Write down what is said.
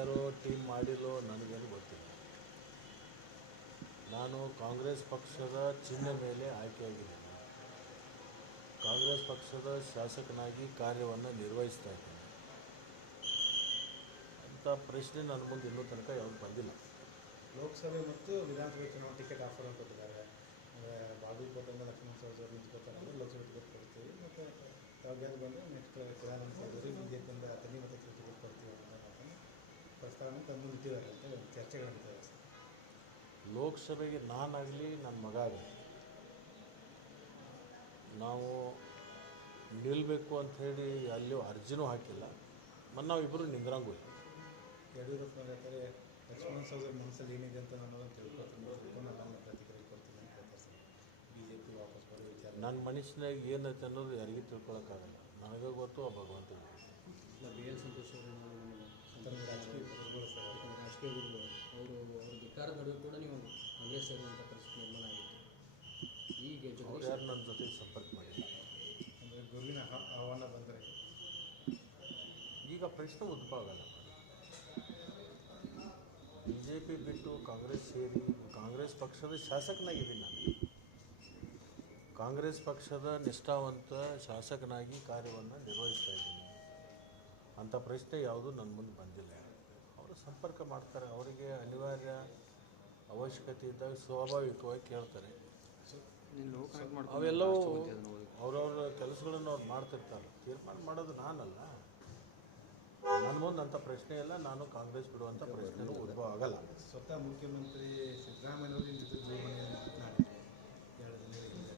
ಮಾಡ್ಯಾರೋ team ಮಾಡಿಲ್ಲೋ ನನಗೇನು ಗೊತ್ತಿಲ್ಲ. ನಾನು ಕಾಂಗ್ರೆಸ್ ಪಕ್ಷದ ಚಿಹ್ನೆ ಮೇಲೆ ಆಯ್ಕೆಯಾಗಿದ್ದೇನೆ. ಕಾಂಗ್ರೆಸ್ ಪಕ್ಷದ ಶಾಸಕನಾಗಿ ಕಾರ್ಯವನ್ನು ನಿರ್ವಹಿಸ್ತಾ ಇದ್ದೇನೆ ಅಂತ ಪ್ರಶ್ನೆ ನನ್ನ ಮುಂದೆ ಇನ್ನೂ ತನಕ ಯಾವುದು ಬಂದಿಲ್ಲ. ಲೋಕಸಭೆ ಮತ್ತು ವಿಧಾನಸಭೆ ಚುನಾವಣೆ ಟಿಕೆಟ್ ಆಫರ್ ಅಂತ ಕೊಟ್ಟಿದ್ದಾರೆ. ಬಾಗಲಕೋಟೆಯಿಂದ ಲಕ್ಷ್ಮಣ ಸವದಿ ಅವರು ನಿಂತ್ಕೋತಾರೆ ಅಂದರೆ ಲೋಕಸಭೆ ಟಿಕೆಟ್ ಕೊಡ್ತೀವಿ, ಮತ್ತು ಯಾವ್ದು ಬಂದರೆ ನೆಕ್ಸ್ಟ್ ಸದಾನಂದ ಸೌದಿ ಬಿಜೆಪಿಯಿಂದ ತನಿ ಮತ್ತು ಟಿಕೆಟ್ ಕೊಡ್ತೀವಿ ಅಂತ ಮಾತನ್ನು ಪ್ರಸ್ತಾವನೆ ತಂದು ನಿಂತಿದ್ದಾರೆ ಅಂತ ಚರ್ಚೆಗಳು ನಡೀತದೆ ಸರ್. ಲೋಕಸಭೆಗೆ ನಾನಾಗಲಿ ನನ್ನ ಮಗ ಆಗಲಿ ನಾವು ನಿಲ್ಲಬೇಕು ಅಂಥೇಳಿ ಅಲ್ಲಿ ಅರ್ಜಿನೂ ಹಾಕಿಲ್ಲ, ಮತ್ತು ನಾವಿಬ್ಬರು ನಿಂದ್ರಂಗೂ ಇಲ್ಲ. ಯಡಿಯೂರಪ್ಪ ಹೇಳ್ತಾರೆ ಲಕ್ಷ್ಮಣ ಸವದಿ ಮನಸ್ಸಲ್ಲಿ ಏನಿದೆ ಅಂತ ಅನ್ನೋದನ್ನು ತಿಳ್ಕೊಂಡು ನಾನು ಪ್ರತಿಕ್ರಿಯೆ ಕೊಡ್ತೀನಿ ಅಂತ ಹೇಳ್ತಾರೆ ಸರ್. ಬಿಜೆಪಿ ವಾಪಸ್ ಬರೋ ವಿಚಾರ ನನ್ನ ಮನುಷ್ಯನಾಗ ಏನೈತೆ ಅನ್ನೋದು ಯಾರಿಗೂ ತಿಳ್ಕೊಳಕ್ಕಾಗಲ್ಲ, ನನಗೆ ಗೊತ್ತು, ಆ ಭಗವಂತನಿಗೆ ಇಲ್ಲ. ಬಿ ಎಲ್ ಸಂತೋಷ್ ಅವರು ರಾಜಕೀಯ ಗುರುಗಳು ಸರ್, ರಾಜಕೀಯ ಗುರುಗಳು ಅವರು ಧಿಕ್ಕಾರದ ನಡುವೆ ಕೂಡ ನೀವು ಕಾಂಗ್ರೆಸ್ ಸೇರುವಂಥ ಪರಿಸ್ಥಿತಿ ನಿರ್ಮಾಣ ಆಗಿತ್ತು. ಈಗ ಅವ್ರು ಯಾರು ನನ್ನ ಜೊತೆ ಸಂಪರ್ಕ ಮಾಡಿಲ್ಲ. ಅಂದರೆ ಗುರುವಿನ ಆಹ್ವಾನ ಬಂದರೆ ಈಗ ಪ್ರಶ್ನೆ ಉದ್ಭವ ಆಗಲ್ಲ. ಬಿ ಜೆ ಪಿ ಬಿಟ್ಟು ಕಾಂಗ್ರೆಸ್ ಸೇರಿ ಕಾಂಗ್ರೆಸ್ ಪಕ್ಷದ ಶಾಸಕನಾಗಿದ್ದೀನಿ. ನಾನು ಕಾಂಗ್ರೆಸ್ ಪಕ್ಷದ ನಿಷ್ಠಾವಂತ ಶಾಸಕನಾಗಿ ಕಾರ್ಯವನ್ನು ನಿರ್ವಹಿಸ್ತಾ ಇದ್ದೀನಿ. ಅಂಥ ಪ್ರಶ್ನೆ ಯಾವುದೂ ನನ್ನ ಮುಂದೆ ಬಂದಿಲ್ಲ. ಅವರು ಸಂಪರ್ಕ ಮಾಡ್ತಾರೆ, ಅವರಿಗೆ ಅನಿವಾರ್ಯ ಅವಶ್ಯಕತೆ ಇದ್ದಾಗ ಸ್ವಾಭಾವಿಕವಾಗಿ ಕೇಳ್ತಾರೆ. ಅವೆಲ್ಲವೂ ಅವ್ರವ್ರ ಕೆಲಸಗಳನ್ನು ಅವ್ರು ಮಾಡ್ತಿರ್ತಾರೆ. ತೀರ್ಮಾನ ಮಾಡೋದು ನಾನಲ್ಲ, ನನ್ನ ಮುಂದೆ ಅಂಥ ಪ್ರಶ್ನೆ ಇಲ್ಲ. ನಾನು ಕಾಂಗ್ರೆಸ್ ಬಿಡುವಂಥ ಪ್ರಶ್ನೆನೂ ಉದ್ಭವ ಆಗಲ್ಲ. ಸ್ವತಃ ಮುಖ್ಯಮಂತ್ರಿ ಸಿದ್ದರಾಮಯ್ಯವರು ಜೊತೆ ದೂರವಾಣಿಯಲ್ಲಿ ಮಾತನಾಡಿದ್ದಾರೆ.